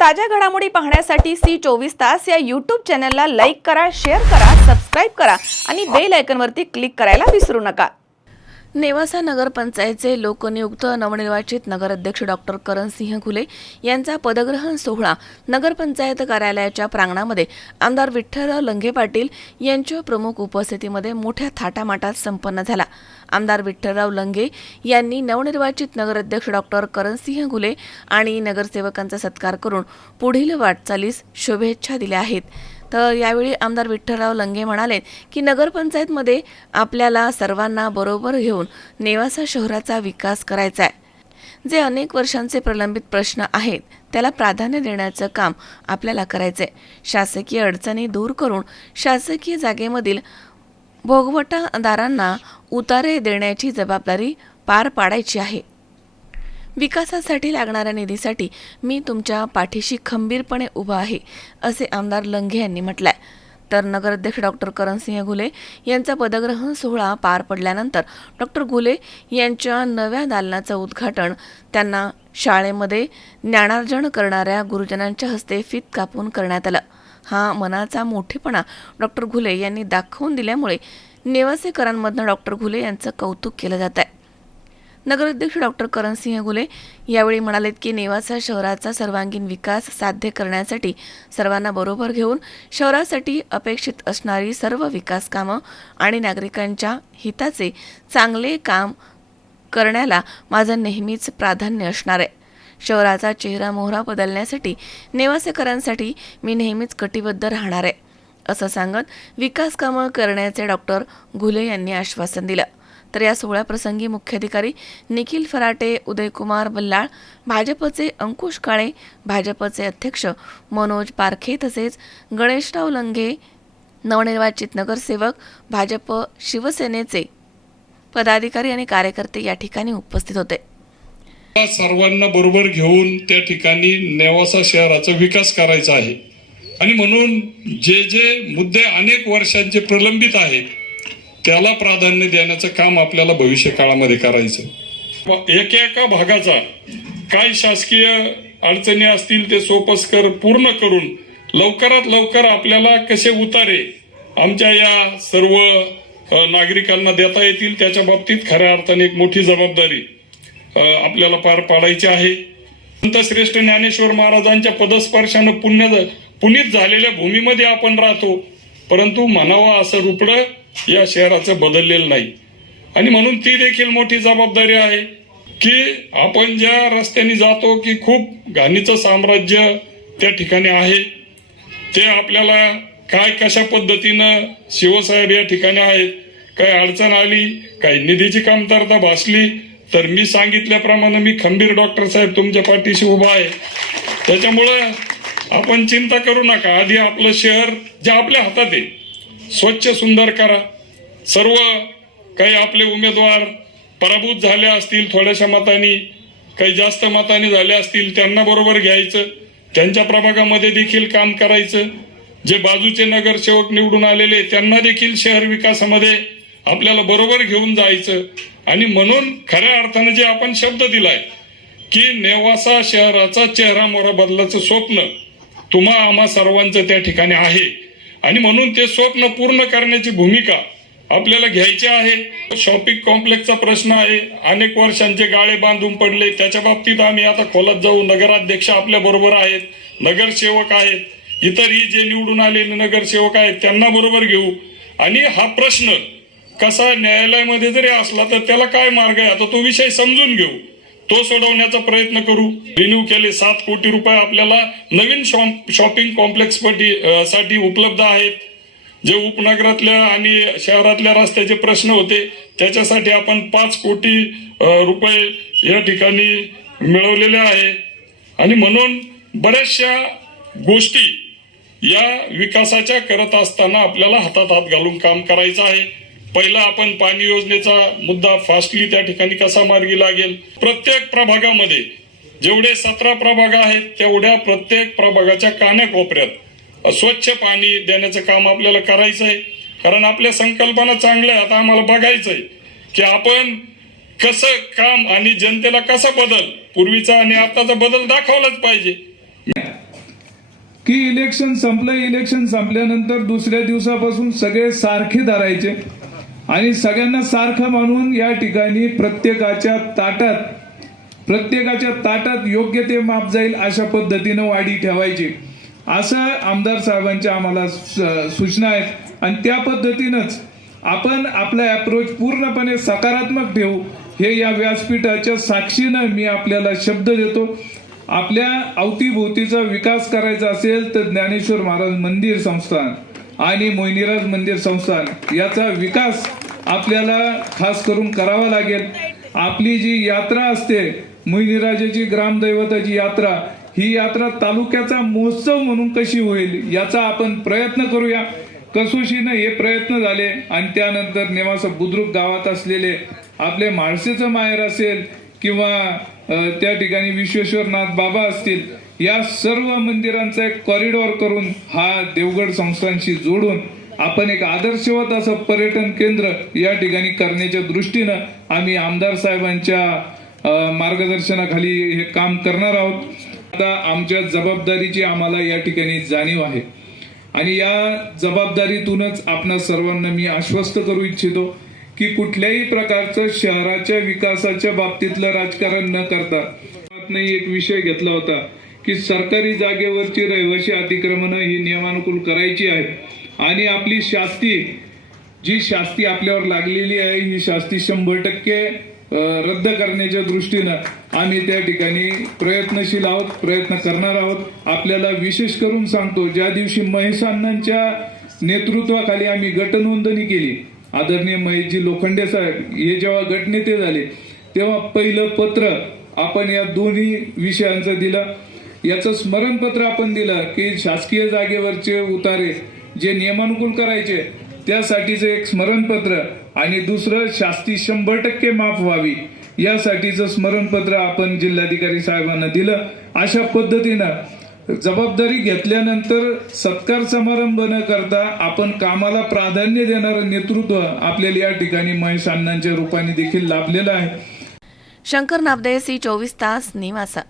ताज्या घडामोडी पाहण्यासाठी सी24 तास या यूट्यूब चॅनलला लाईक करा, शेअर करा, सबस्क्राईब करा आणि बेल आयकॉनवरती क्लिक करायला विसरू नका। नेवासा नगरपंचायतचे लोकनियुक्त नवनिर्वाचित नगराध्यक्ष डॉक्टर करणसिंह घुले यांचा पदग्रहण सोहळा नगरपंचायत कार्यालयाच्या प्रांगणामध्ये आमदार विठ्ठलराव लंघे पाटील यांच्या प्रमुख उपस्थितीमध्ये मोठ्या थाटामाटात संपन्न झाला। आमदार विठ्ठलराव लंघे यांनी नवनिर्वाचित नगराध्यक्ष डॉक्टर करणसिंह घुले आणि नगरसेवकांचा सत्कार करून पुढील वाटचालीस शुभेच्छा दिल्या आहेत। तर यावेळी आमदार विठ्ठलराव लंघे म्हणाले की नगरपंचायतमध्ये आपल्याला सर्वांना बरोबर घेऊन नेवासा शहराचा विकास करायचा आहे। जे अनेक वर्षांचे प्रलंबित प्रश्न आहेत त्याला प्राधान्य देण्याचं काम आपल्याला करायचंय। शासकीय अडचणी दूर करून शासकीय जागेमधील भोगवटादारांना उतारे देण्याची जबाबदारी पार पाडायची आहे। विकासासाठी लागणाऱ्या निधीसाठी मी तुमच्या पाठीशी खंबीरपणे उभा आहे, असे आमदार लंघे यांनी म्हटलंय। तर नगराध्यक्ष डॉक्टर करणसिंह घुले यांचा पदग्रहण सोहळा पार पडल्यानंतर डॉक्टर घुले यांच्या नव्या दालनाचं उद्घाटन त्यांना शाळेमध्ये ज्ञानार्जन करणाऱ्या गुरुजनांच्या हस्ते फीत कापून करण्यात आलं। हा मनाचा मोठेपणा डॉक्टर घुले यांनी दाखवून दिल्यामुळे नेवासेकरांमधनं डॉक्टर घुले यांचं कौतुक केलं जात आहे। नगराध्यक्ष डॉक्टर करणसिंह घुले यावेळी म्हणाले की नेवासा शहराचा सर्वांगीण विकास साध्य करण्यासाठी सर्वांना बरोबर घेऊन शहरासाठी अपेक्षित असणारी सर्व विकास कामं आणि नागरिकांच्या हिताचे चांगले काम करण्याला माझं नेहमीच प्राधान्य असणार आहे। शहराचा चेहरा मोहरा बदलण्यासाठी नेवासेकरांसाठी मी नेहमीच कटिबद्ध राहणार आहे, असं सांगत विकास कामं करण्याचे डॉक्टर घुले यांनी आश्वासन दिलं। तर या सोहळ्याप्रसंगी मुख्याधिकारी निखिल फराटे, उदयकुमार बल्लाळ, भाजपचे अंकुश काळे, भाजपचे अध्यक्ष मनोज पारखे तसेच गणेशराव लंघे, नवनिर्वाचित नगरसेवक, भाजप शिवसेनेचे पदाधिकारी आणि कार्यकर्ते या ठिकाणी उपस्थित होते। सर्वांना बरोबर घेऊन त्या ठिकाणी नेवासा शहराचा विकास करायचा आहे आणि म्हणून जे मुद्दे अनेक वर्षांचे प्रलंबित आहेत त्याला प्राधान्य देण्याचं काम आपल्याला भविष्य काळामध्ये करायचं। एका भागाचा काय शासकीय अडचणी असतील ते सोपस्कर पूर्ण करून लवकरात लवकर आपल्याला कसे उतारे आमच्या या सर्व नागरिकांना देता येतील त्याच्या बाबतीत खऱ्या अर्थाने एक मोठी जबाबदारी आपल्याला पार पाडायची आहे। संत श्रेष्ठ ज्ञानेश्वर महाराजांच्या पदस्पर्शानं पुनीत झालेल्या भूमीमध्ये आपण राहतो, परंतु म्हणावा असं रुपडं या शहराचं बदललेलं नाही आणि म्हणून ती देखील मोठी जबाबदारी आहे की आपण ज्या रस्त्याने जातो की खूप घाणीचं साम्राज्य त्या ठिकाणी आहे, ते आपल्याला काय कशा पद्धतीनं शिवसाहेब या ठिकाणी आहेत, काही अडचण आली, काही निधीची कमतरता भासली तर मी सांगितल्याप्रमाणे मी खंबीर डॉक्टर साहेब तुमच्या पाठीशी उभा आहे। त्याच्यामुळं आपण चिंता करू नका, आधी आपलं शहर जे आपल्या हातात आहे स्वच्छ सुंदर करा। सर्व काही आपले उमेदवार पराभूत झाले असतील थोड्याशा मतांनी, काही जास्त मतांनी झाले असतील त्यांना बरोबर घ्यायचं, त्यांच्या प्रभागामध्ये देखील काम करायचं। जे बाजूचे नगरसेवक निवडून आलेले त्यांना देखील शहर विकासामध्ये आपल्याला बरोबर घेऊन जायचं आणि म्हणून खऱ्या अर्थानं जे आपण शब्द दिलाय की नेवासा शहराचा चेहरा मोहरा बदलाचं स्वप्न तुम्हा आम्हा सर्वांचं त्या ठिकाणी आहे आणि म्हणून ते स्वप्न पूर्ण करण्याची भूमिका आपल्याला घ्यायची आहे। शॉपिंग कॉम्प्लेक्सचा प्रश्न आहे, अनेक वर्षांचे गाळे बांधून पडले, त्याच्या बाबतीत आम्ही आता खोलात जाऊ। नगराध्यक्ष आपल्या बरोबर आहेत, नगरसेवक आहेत, इतरही जे निवडून आलेले नगरसेवक आहेत त्यांना बरोबर घेऊ आणि हा प्रश्न कसा न्यायालयामध्ये जरी असला तर त्याला काय मार्ग आहे आता तो विषय समजून घेऊ, तो सोडवण्याचा प्रयत्न करू। रिन्यू केले 7 कोटी रुपये आपल्याला नवीन शॉपिंग कॉम्प्लेक्स साठी उपलब्ध आहेत। जे उपनगरातल्या आणि शहरातल्या रस्त्याचे प्रश्न होते त्याच्यासाठी आपण 5 कोटी रुपये या ठिकाणी मिळवलेले आहे आणि म्हणून बऱ्याचशा गोष्टी या विकासाच्या करत असताना आपल्याला हातात हात घालून काम करायचं आहे। पहिला आपण पाणी योजनेचा मुद्दा फास्टली त्या ठिकाणी कसा मार्गी लागेल, प्रत्येक प्रभागामध्ये जेवढे 17 प्रभाग आहेत तेवढ्या प्रत्येक प्रभागाच्या कानाकोपऱ्यात स्वच्छ पाणी देण्याचं काम आपल्याला करायचं आहे। कारण आपल्या संकल्पना चांगल्या आता आम्हाला बघायचंय की आपण कसं काम आणि जनतेला कसा बदल पूर्वीचा आणि आताचा बदल दाखवलाच पाहिजे। की इलेक्शन संपल्यानंतर दुसऱ्या दिवसापासून सगळे सारखे धरायचे आणि सगळ्यांना सारखं मानून या ठिकाणी प्रत्येकाच्या ताटात योग्य ते माप जाईल अशा पद्धतीनं वाढी ठेवायची, असं आमदार साहेबांच्या आम्हाला सूचना आहेत. आणि त्या पद्धतीनंच आपण आपला अप्रोच पूर्णपणे सकारात्मक ठेवू हे या व्यासपीठाच्या साक्षीनं मी आपल्याला शब्द देतो. आपल्या अवतीभोवतीचा विकास करायचा असेल तर ज्ञानेश्वर महाराज मंदिर संस्थान आणि मोहिनीराज मंदिर संस्थान याचा विकास आपल्याला खास करून करावा लागेल. आपली जी यात्रा असते मोहिनीराजाची ग्रामदैवताची यात्रा, ही यात्रा तालुक्याचा महोत्सव म्हणून कशी होईल याचा आपण प्रयत्न करूया. कसोशीनं हे प्रयत्न झाले आणि त्यानंतर नेवासा बुद्रुक गावात असलेले आपले म्हाळसेचं माहेर असेल किंवा त्या ठिकाणी विश्वेश्वरनाथ बाबा असतील, या सर्व मंदिरांचा एक कॉरिडॉर करून हा देवगड संस्थांशी जोडून आपण एक आदर्शवत असं पर्यटन केंद्र या ठिकाणी करण्याच्या दृष्टीनं आम्ही आमदार साहेबांच्या मार्गदर्शनाखाली हे काम करणार आहोत. आता आमच्या जबाबदारीची आम्हाला या ठिकाणी जाणीव आहे आणि या जबाबदारीतूनच आपणा सर्वांना मी आश्वस्त करू इच्छितो की कुठल्याही प्रकारचं शहराच्या विकासाच्या बाबतीतलं राजकारण न करता एक विषय घेतला होता की सरकारी जागेवरची रहिवासी अतिक्रमणं ही नियमानुकूल करायची आहेत आणि आपली जी शास्ती आपल्यावर लागलेली आहे ही शास्ती 100% रद्द करण्याच्या दृष्टीनं आम्ही त्या ठिकाणी प्रयत्नशील आहोत, प्रयत्न करणार आहोत. आपल्याला विशेष करून सांगतो, ज्या दिवशी महेश अण्णांच्या नेतृत्वाखाली आम्ही गटनोंदणी केली, आदरणीय महेशजी लोखंडे साहेब हे जेव्हा गटनेते झाले तेव्हा पहिलं पत्र आपण या दोन्ही विषयांचं दिलं. याचं स्मरणपत्र आपण दिलं की शासकीय जागेवरचे उतारे जे नियमानुकूल करायचे त्यासाठीचं एक स्मरणपत्र आणि दुसरं शास्ती 100% माफ व्हावी यासाठीचं स्मरणपत्र आपण जिल्हाधिकारी साहेबांना दिलं. अशा पद्धतीनं जबाबदारी घेतल्यानंतर सत्कार समारंभ न करता आपण कामाला प्राधान्य देणारं नेतृत्व आपल्याला या ठिकाणी महेश अण्णांच्या रूपाने देखील लाभलेलं आहे. शंकर नामदेव, C24 तास, नेवासा.